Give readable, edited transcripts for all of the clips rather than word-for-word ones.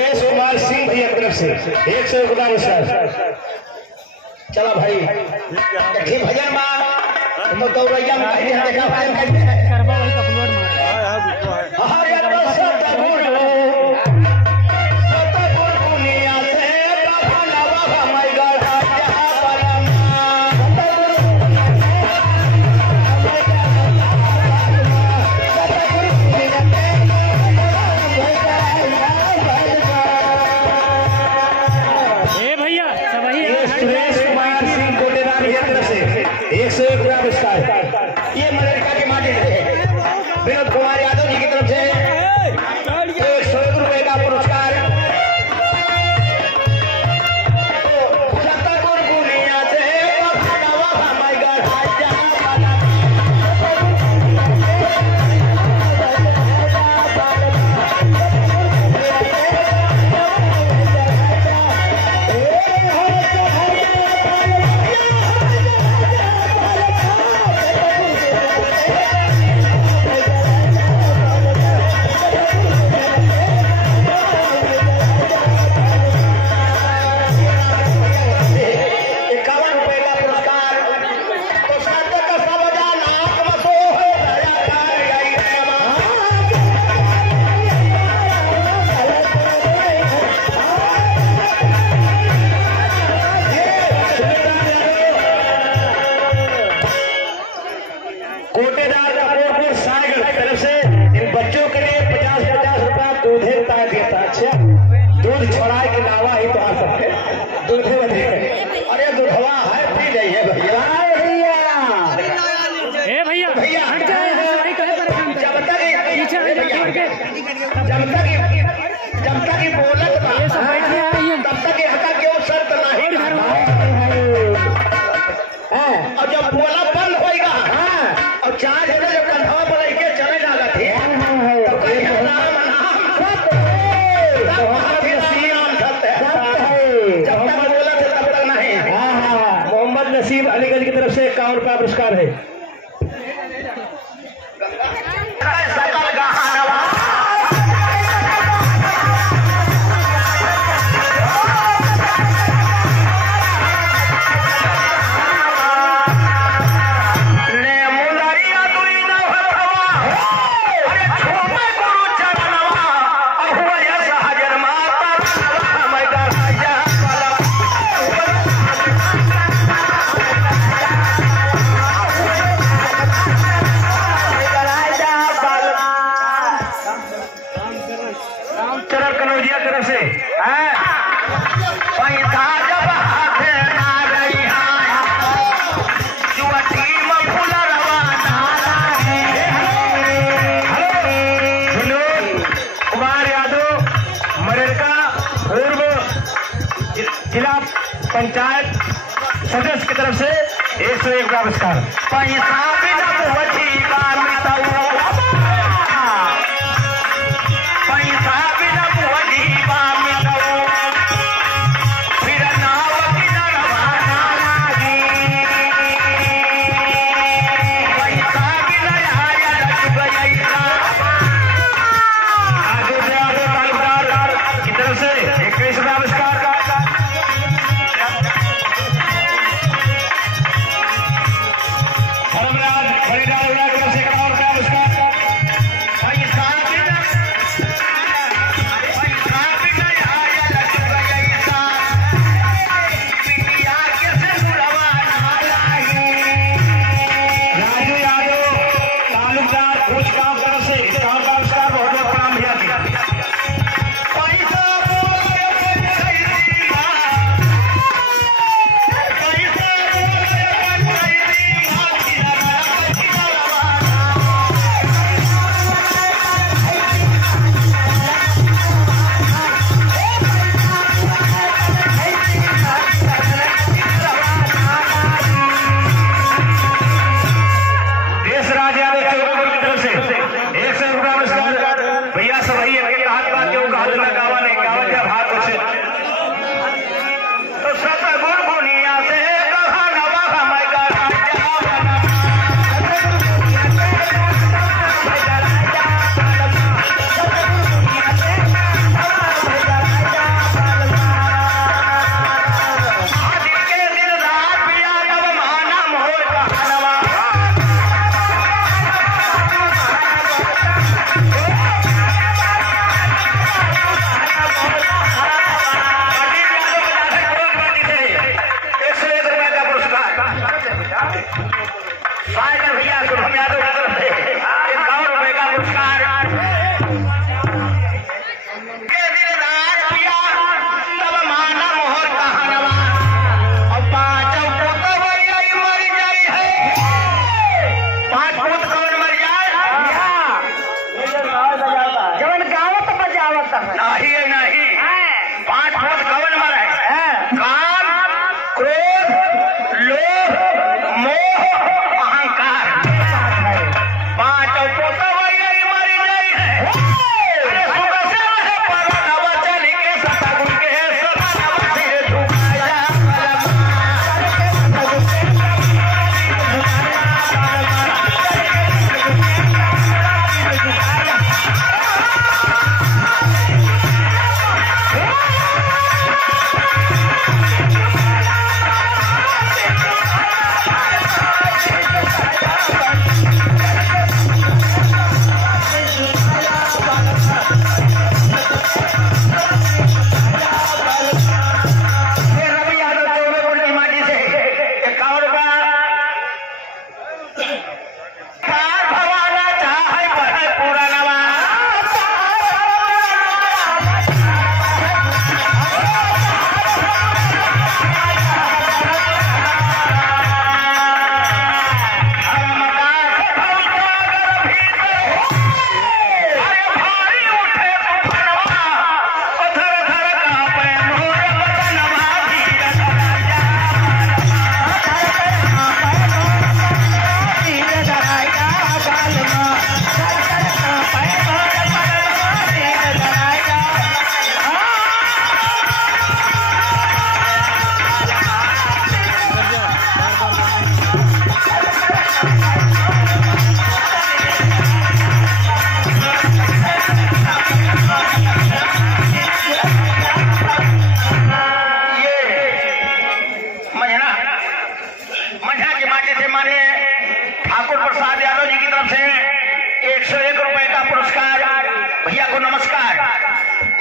सुरेश कुमार सिंह जी की तरफ से 100 रुपया पुरस्कार। चला भाई देखिए भजन मां हम तो रैया में देखा भाई करबा वही अपलोड मार हां यार ये मलेरिया के माटी से विनोद कुमार यादव जी की तरफ से 101 रुपए का पुरस्कार। कोटेदार रामपुर सागर की तरफ से इन बच्चों के लिए 50-50 रुपया दूधे तार देता। अच्छा दूध छोड़ा के दावा ही तो आ सकते दूधे बजे। अरे दूधवा है पी जाइए भैया भैया भैया जब तक बोलत तब तक हटा क्यों शर्त नहीं और जब बोला बंद होएगा और चार्ज है जब कंधा पर लेके चले जागा थे तो कहीं नाम जब तक बोला थे तब तक नहीं। मोहम्मद नसीब अलीगढ़ की तरफ से 51 रुपया पुरस्कार है। तरफ से कुमार यादव मरेरका पूर्व जिला पंचायत सदस्य की तरफ से 101 का पुरस्कार। नहीं है नहीं 5 फुट कवन मरे काम क्रोध लोभ मोह अहंकार 5 पोता वही मरी नहीं है अरे सुख से है परनव चली के सतगुण के सतनव सिर झुकाया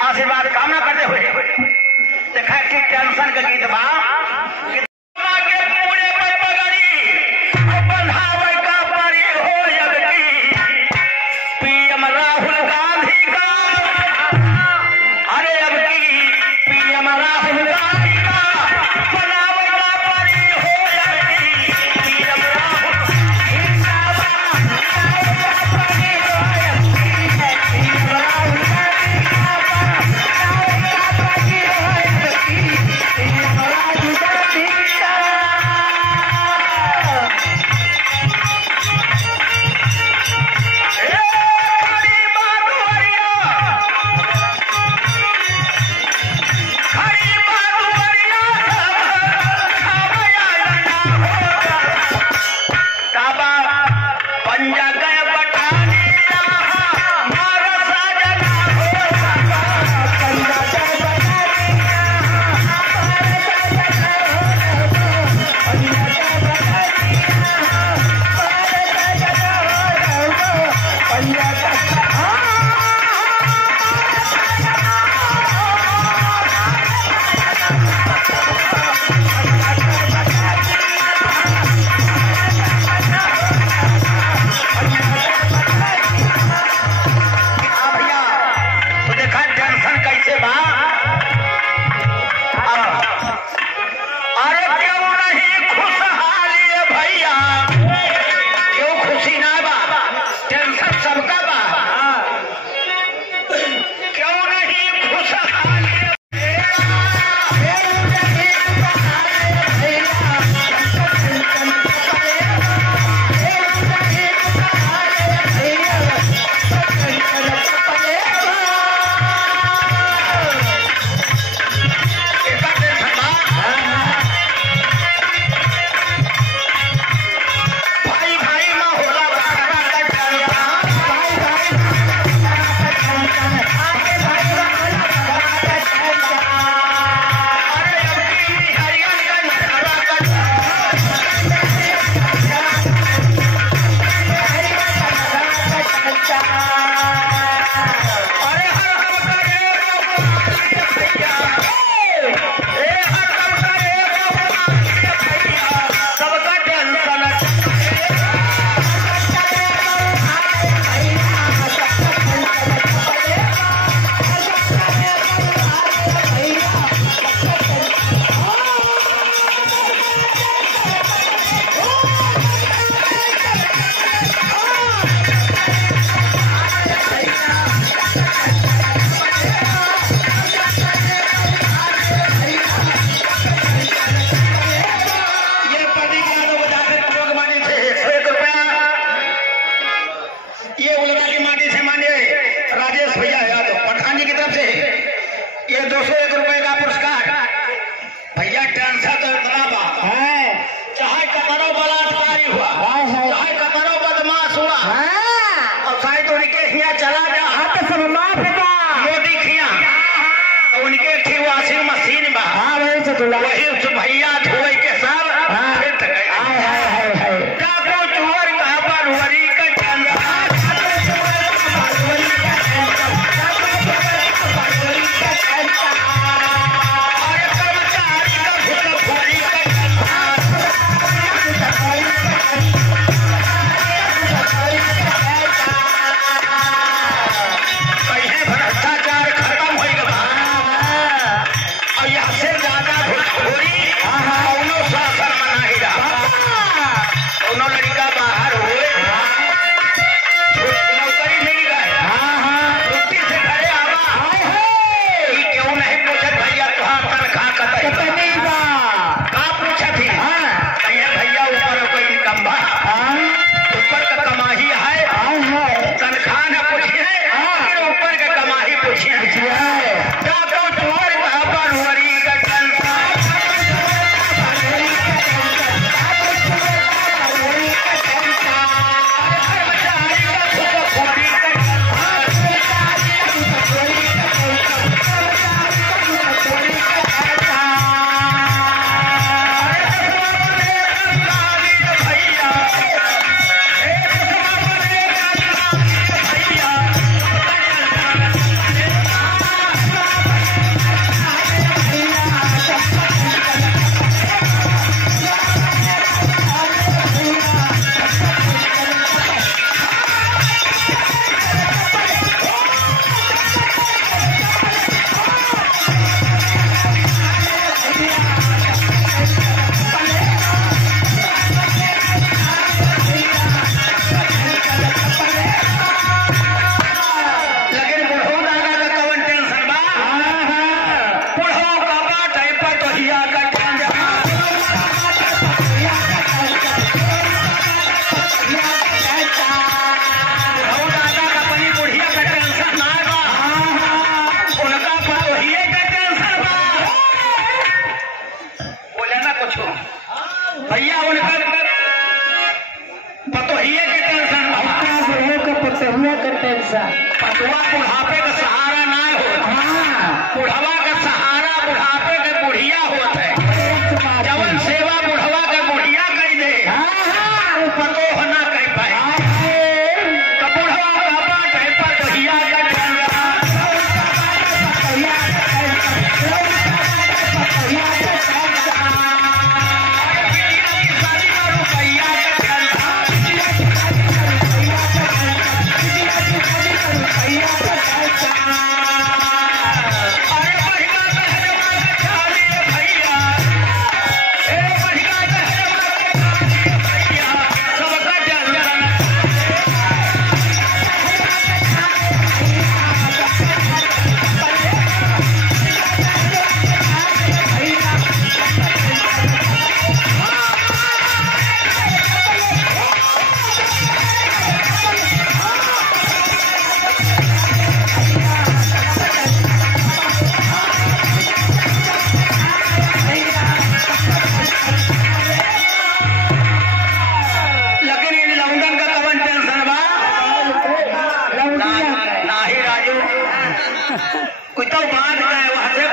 आशीर्वाद कामना करते हुए देखा कि टेंशन का गीत बा पटुआ बुढ़ापे का सहारा ना हो, बुढ़वा का सहारा बुढ़ापे के बुढ़िया होत है। जवन सेवा बुढ़वा के बुढ़िया कर दे वो पतो ना कर पाए, तो बुढ़वा का बात है पतोहिया का कुछ तो बात है वहां से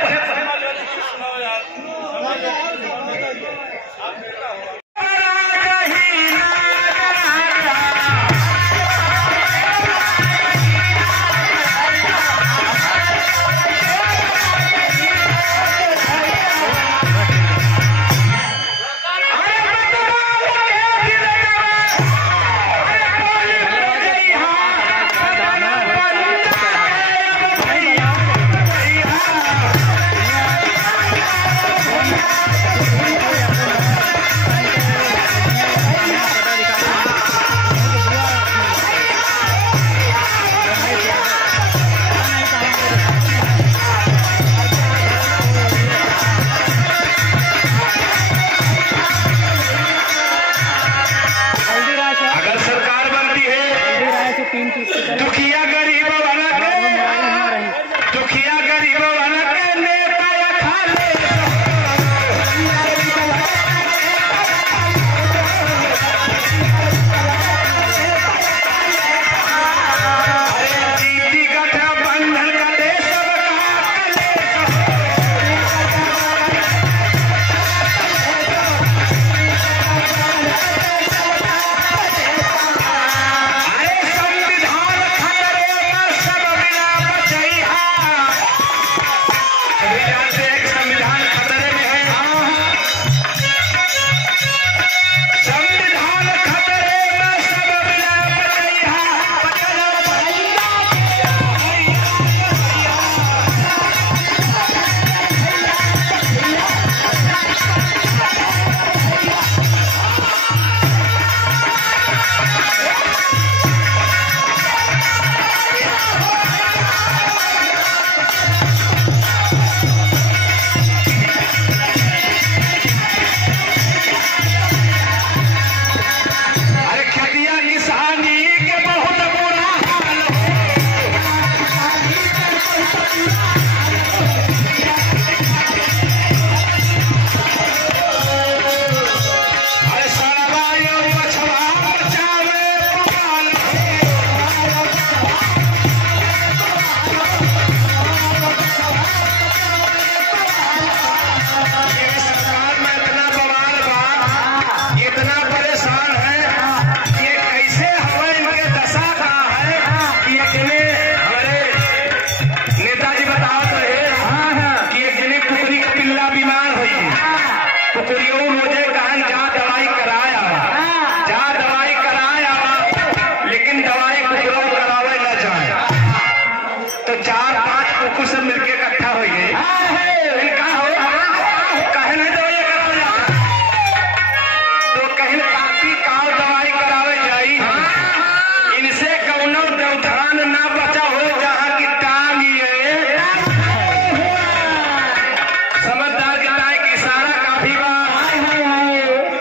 इनका हो कहे नहीं दवाई करावे जाता तो कहीं ताकि काव दवाई करावे जाई इनसे कौनो देवधान ना बचा हो जहाँ की टांग ये समझदार के ताए की इशारा काफी बा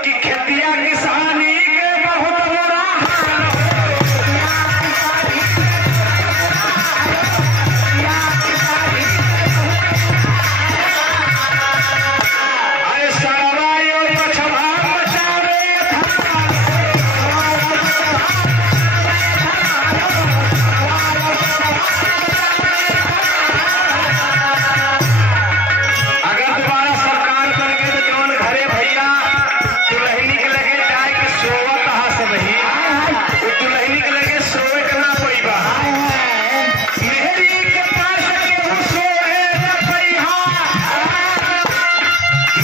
कि खेतिया किसानी के बहुत बुरा अरे सरवायो पछवा मचावे अगर दोबारा सरकार बन गई तो जौन घरे भैया दुल्हनी के लगे जाए के सोवा कहा से वही तो दुल्हनी के लगे सोए करना पैबा मेहरी के पास केहू सोए न पैहा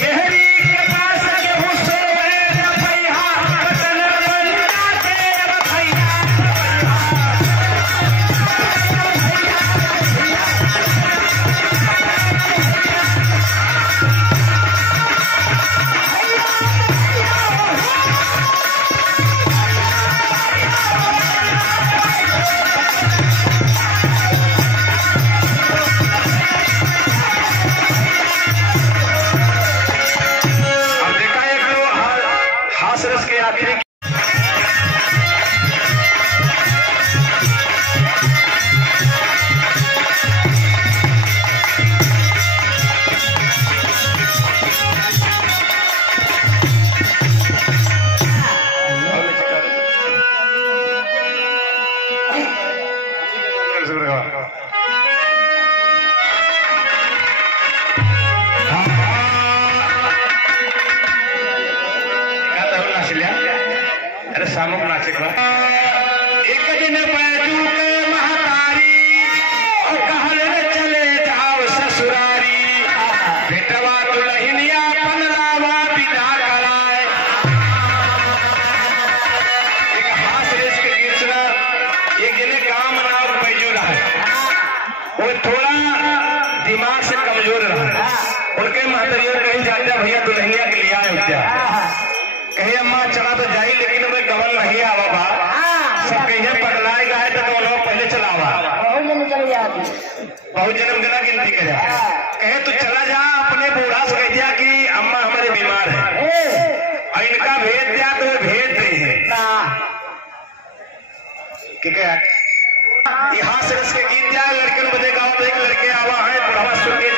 मेहरी के पास केहू सोए न पैहा बटन बंदा के भैया अब देखा एक लोग हास रस के आखिरी अरे सामुक नाचे का एक दिन बैजू के महतारी और कहले चले जाओ ससुरारी बेटवा दुल्हनिया पनलावा विदा कराए एक हास रेस के गीत ना एक जने काम नाम बैजू रहा वो थोड़ा दिमाग से कमजोर रहा उनके महतरियों कहीं जाते भैया दुल्हनिया के लिए आए क्या कहीं अम्मा चला तो जाई लेकिन मैं गवन नहीं आवा बा सब कहीं पगलाए गए तो दोनों पहले चलावा बहुत जन्म देना गिनती करे कहे तो चला जा अपने बूढ़ा से कह दिया कि अम्मा हमारे बीमार है और इनका भेज दिया तो वे भेज रही है कि क्या यहाँ से इसके गीत दिया लड़के ने बजे गाँव में एक लड़के आवा है बुढ़ावा सुन के